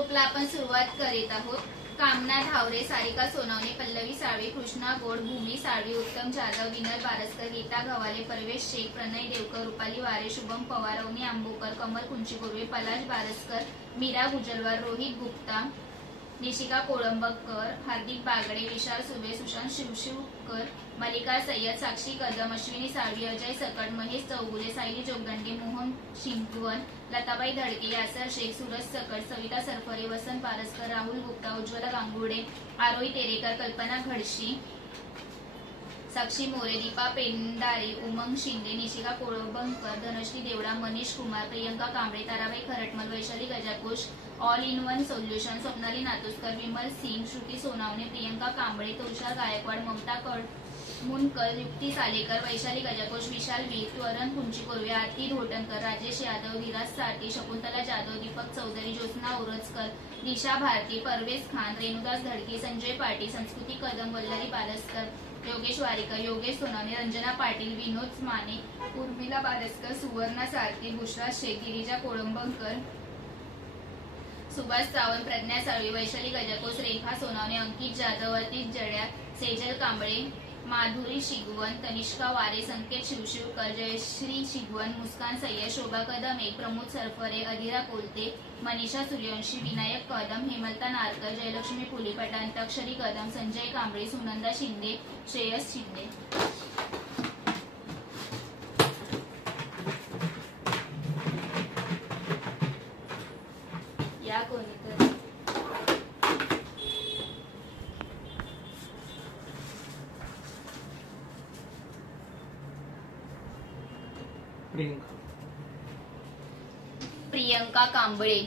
ग्रुपला आपण सुरुवात करीत आहोत। कामना धावरे, सारिका सोनवणे, पल्लवी साळवे, कृष्णा गोड, भूमी साळवी, उत्तम जाधव, विनर बारसकर, गीता गव्हाले, परवेश शेख, प्रणय देवकर, रुपाली वारे, शुभम पवार, अवनी आंबोकर, कमल कुंचीपूर्वे, पलाश बारसकर, मीरा गुजलवार, रोहित गुप्ता, निशिका कोळंबकर, हार्दिक बागडे, विशाल सुबे, सुशांत शिवशिवकर, मलिका सय्यद, साक्षी कदम, अश्विनी साळवी, अजय सकट, महेश चौगुले, सायली जोगदंडे, मोहन शिंकवन, लताबाई धडके, यासर शेख, सूरज सकट, सविता सरफरे, वसंत Paraskar, Rahul Gupta, Ujjwala Gangurde, Aarohi Terekar, Kalpana Ghadshi, Sakshi More, Deepa Pendari, Umang Shinde, Nishika Kolambkar, Dhanashree Devda, Manish Kumar, Priyanka Kamble, Tarabai Kharatmal, Vaishali Gajakosh, all in one solution, Swapnali Natuskar, Vimal Singh, Shruti Sonawane, Priyanka Kamble, Tushar Gaikwad, Mamta Munkar, Yukti सालेकर, Vaishali Gajakosh, विशाल वीर, त्वरण कुंचीपूर्वे, आरती धोटणकर, राजेश यादव, विराज साठी, शकुंतला जाधव, दीपक चौधरी, ज्योत्स्ना उरजकर, दिशा भारती, परवेज खान, रेणुदास धडके, संजय पाटील, संस्कृती कदम, वल्लरी बारसकर, योगेश वारीकर, योगेश सोनावणे, रंजना पाटील, विनोद माने, उर्मिला बारसकर, सुवर्णा सारथी, बुशरा शेख, गिरिजा कोळंबकर, सुभाष सावंत, प्रज्ञा साळवी, वैशाली गजाकोस, रेखा सोनावणे, अंकित जाधव, अतीत जड्या, सेजल कांबळे, माधुरी शिगवन, तनिष्का वारे, संकेत शिवशिवकर, जयश्री शिगवन, मुस्कान सय्यद, शोभा कदम एक, प्रमोद सरफरे, अधिरा कोलते, मनीषा सूर्यवंशी, विनायक कदम, हेमलता नारकर, जयलक्ष्मी पुलीपटा, अंताक्षरी कदम, संजय कांबळे, सुनंदा शिंदे, श्रेयस शिंदे। या कोणीतरी प्रियंका कांबळे,